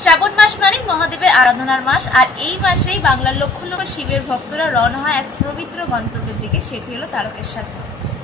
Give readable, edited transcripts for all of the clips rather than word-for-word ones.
শ্রাবণ মাস মানে মহাদেবের আরাধনার মাস, আর এই মাসেই বাংলার লক্ষ লক্ষ শিবের ভক্তরা রওনা হয় এক পবিত্র গন্তব্যের দিকে, সেটি হলো তারকেশ্বর।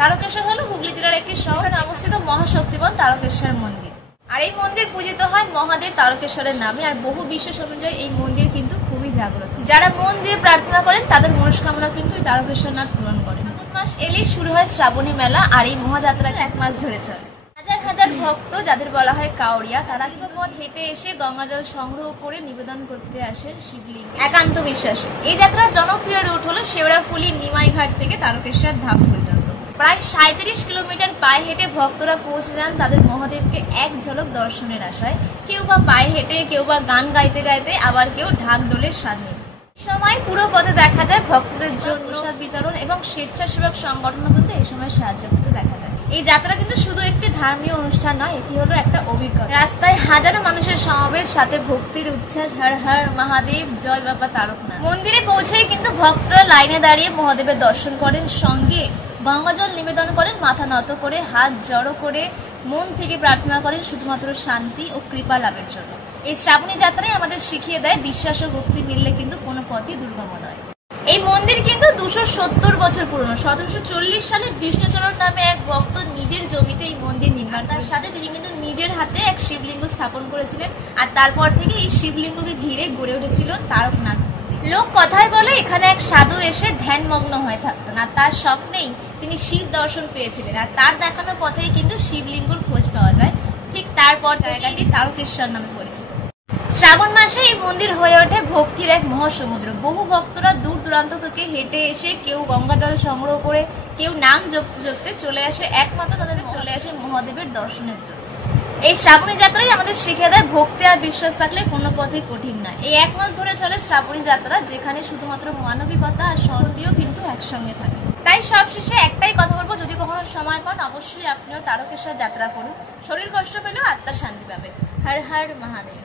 তারকেশ্বর হলো হুগলি জেলার একটি শহরে অবস্থিত মহাশক্তিমান তারকেশ্বর মন্দির। আর এই মন্দির পূজিত হয় মহাদেব তারকেশ্বরের নামে। আর বহু বিশ্বাস অনুযায়ী এই মন্দির কিন্তু খুবই জাগ্রত। যারা মন দিয়ে প্রার্থনা করেন তাদের মনস্কামনা কিন্তু তারকেশ্বরনাথ পূরণ করেন। শ্রাবণ মাস এলেই শুরু হয় শ্রাবণী মেলা, আর এই মহাযাত্রা 1 মাস ধরে চলে। হাজার হাজার ভক্ত, যাদের বলা হয় কাউড়িয়া, তারা কিন্তু পথ হেঁটে এসে গঙ্গাজল সংগ্রহ করে নিবেদন করতে আসেন শিবলিঙ্গ। একান্ত বিশ্বাস এই যাত্রার জনপ্রিয় রুট হলো শেওড়াফুলি নিমাইঘাট থেকে তারকেশ্বর ধাম পর্যন্ত। প্রায় 37 কিলোমিটার পায়ে হেঁটে ভক্তরা পৌঁছে যান তাদের মহাদেবকে এক ঝলক দর্শনের আশায়। কেউ বা পায়ে হেঁটে, কেউ বা গান গাইতে গাইতে, আবার কেউ ঢাক ঢোলের স্বাদ নিয়ে। সময় পুরো পথে দেখা যায় ভক্তদের জন্য প্রসাদ বিতরণ এবং স্বেচ্ছাসেবক সংগঠন কিন্তু এই সময় সাহায্য করতে দেখা যায়। এই যাত্রা কিন্তু শুধু একটি ধর্মীয় অনুষ্ঠান নয়, এটি হলো একটা অভিজ্ঞতা। রাস্তায় হাজারো মানুষের সমাবেশ, সাথে ভক্তির উচ্ছ্বাস, হর হর মহাদেব, জয় বাবা তারকনাথ। মন্দিরে পৌঁছেই কিন্তু ভক্তরা লাইনে দাঁড়িয়ে মহাদেবের দর্শন করেন, সঙ্গে গঙ্গাজল নিবেদন করেন, মাথা নত করে, হাত জড়ো করে মন থেকে প্রার্থনা করেন শুধুমাত্র শান্তি ও কৃপা লাভের জন্য। এই শ্রাবণী যাত্রায় আমাদের শিখিয়ে দেয় বিশ্বাস ও ভক্তি মিললে কিন্তু কোনো পথই দুর্গম নয়। এই মন্দির কিন্তু 270 বছর পুরনো। 1740 সালে বিষ্ণুচরণ নামে এক ভক্ত নিজের জমিতে এই মন্দির নির্মাণ, তার সাথে তিনি কিন্তু নিজের হাতে এক শিবলিঙ্গ স্থাপন করেছিলেন। আর তারপর থেকে এই শিবলিঙ্গকে ঘিরে গড়ে উঠেছিল তারকনাথ। লোক কথায় বলে এখানে এক সাধু এসে ধ্যানমগ্ন হয়ে থাকতেন, আর তার স্বপ্নেই তিনি শিব দর্শন পেয়েছিলেন। আর তার দেখানো পথেই কিন্তু শিবলিঙ্গর খোঁজ পাওয়া যায়। ঠিক তারপর জায়গাটি তারকেশ্বর নামে পরিচিত। শ্রাবণ মাসে এই মন্দির হয়ে ওঠে ভক্তির এক মহাসমুদ্র। বহু ভক্তরা দূর দূরান্ত থেকে হেঁটে এসে, কেউ গঙ্গা জল সংগ্রহ করে, কেউ নাম জপতে জপতে চলে আসে, একমাত্র তাদের চলে আসে মহাদেবের দর্শনের জন্য। এই শ্রাবণী যাত্রাই আমাদের শিখিয়ে দেয় ভক্তি আর বিশ্বাস থাকলে কোনো পথই কঠিন নয়। এই 1 মাস ধরে চলে শ্রাবণী যাত্রা, যেখানে শুধুমাত্র মানবিকতা আর সরদীয় কিন্তু একসঙ্গে থাকে। তাই সবশেষে একটাই কথা বলবো, যদি কখনো সময় পান অবশ্যই আপনিও তারকেশ্বর যাত্রা করুন। শরীর কষ্ট পেলেও আত্মা শান্তি পাবে। হর হর মহাদেব।